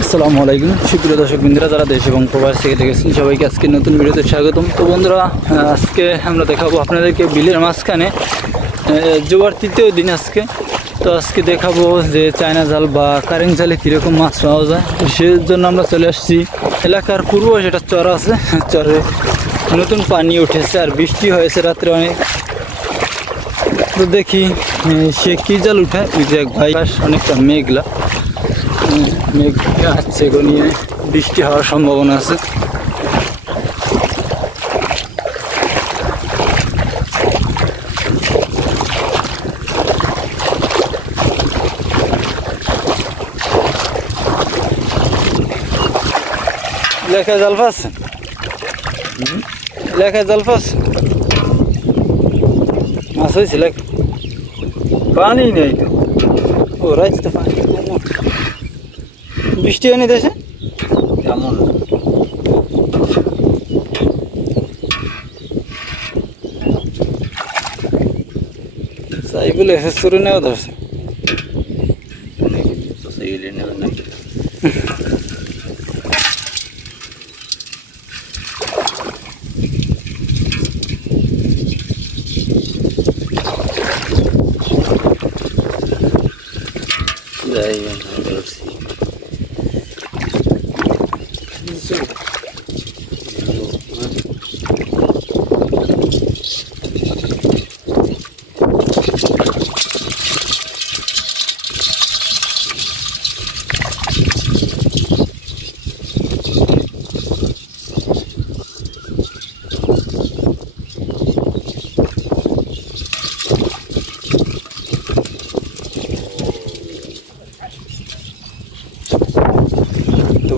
আসসালামু আলাইকুম সুপ্রিয় দর্শক বন্ধুরা, যারা দেশ এবং প্রবাস থেকে দেখেছেন সবাইকে আজকে নতুন ভিডিওতে স্বাগতম। তো বন্ধুরা, আজকে আমরা দেখাবো আপনাদেরকে বিলের মাঝখানে জোয়ার তৃতীয় দিন আজকে। তো আজকে দেখাবো যে চায়না জাল বা কারেন্ট জালে কীরকম মাছ পাওয়া যায়। সেই জন্য আমরা চলে আসছি এলাকার পূর্ব, সেটা চর আছে, চরে নতুন পানি উঠেছে আর বৃষ্টি হয়েছে রাত্রে অনেক। তো দেখি সে কী জাল উঠায়। ওই যে এক ভাই, অনেকটা মেঘলা, মেঘ আসছে, এগুলো নিয়ে বৃষ্টি হওয়ার সম্ভাবনা আছে। লেখায় জাল পাচ্ছেন, লেখায় জাল পাচ্ছেন, মাছ হয়েছে লেখা, পানি নেই তো। ও রাইতে তো পানি, বৃষ্টি হয়নি দেশে কেমন? সাইকেল এসে চুরি নেওয়া ধরছে।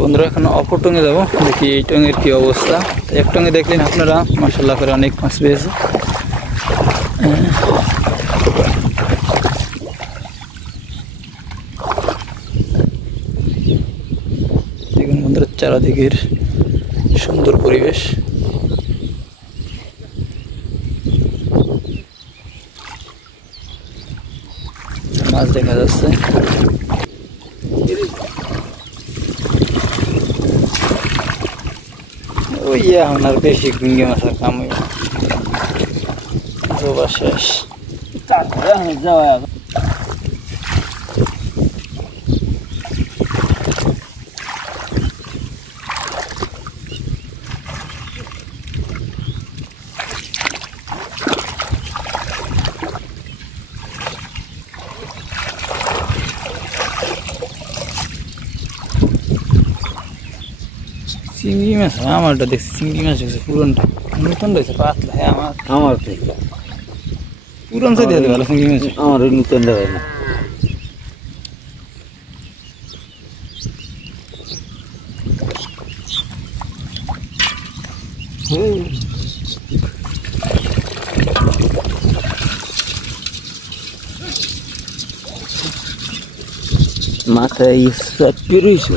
বন্ধুরা, এখন অপর টঙ্গে যাবো, দেখি এই টঙ্গের কি অবস্থা। এক টঙ্গে দেখলেন আপনারা, মাশাআল্লাহ করে অনেক মাছ পেয়েছে। দেখুন বন্ধুরা, চারিদিকের সুন্দর পরিবেশ। মাছ দেখা যাচ্ছে। ওই এখন আর বেশি গুঙ্গে মাছের কাম জবা শেষ। যাওয়া চিংড়ি মাছ, আমারটা দেখছি চিংড়ি মাছ দেখছি, পুরনটা নতুন রয়েছে পাতলা। হ্যাঁ, আমার থেকে পুরন সাইড হতে ভালো চিংড়ি মাছ, আমার ওই নতুন দেয় না। মাথায় পেরোইছে।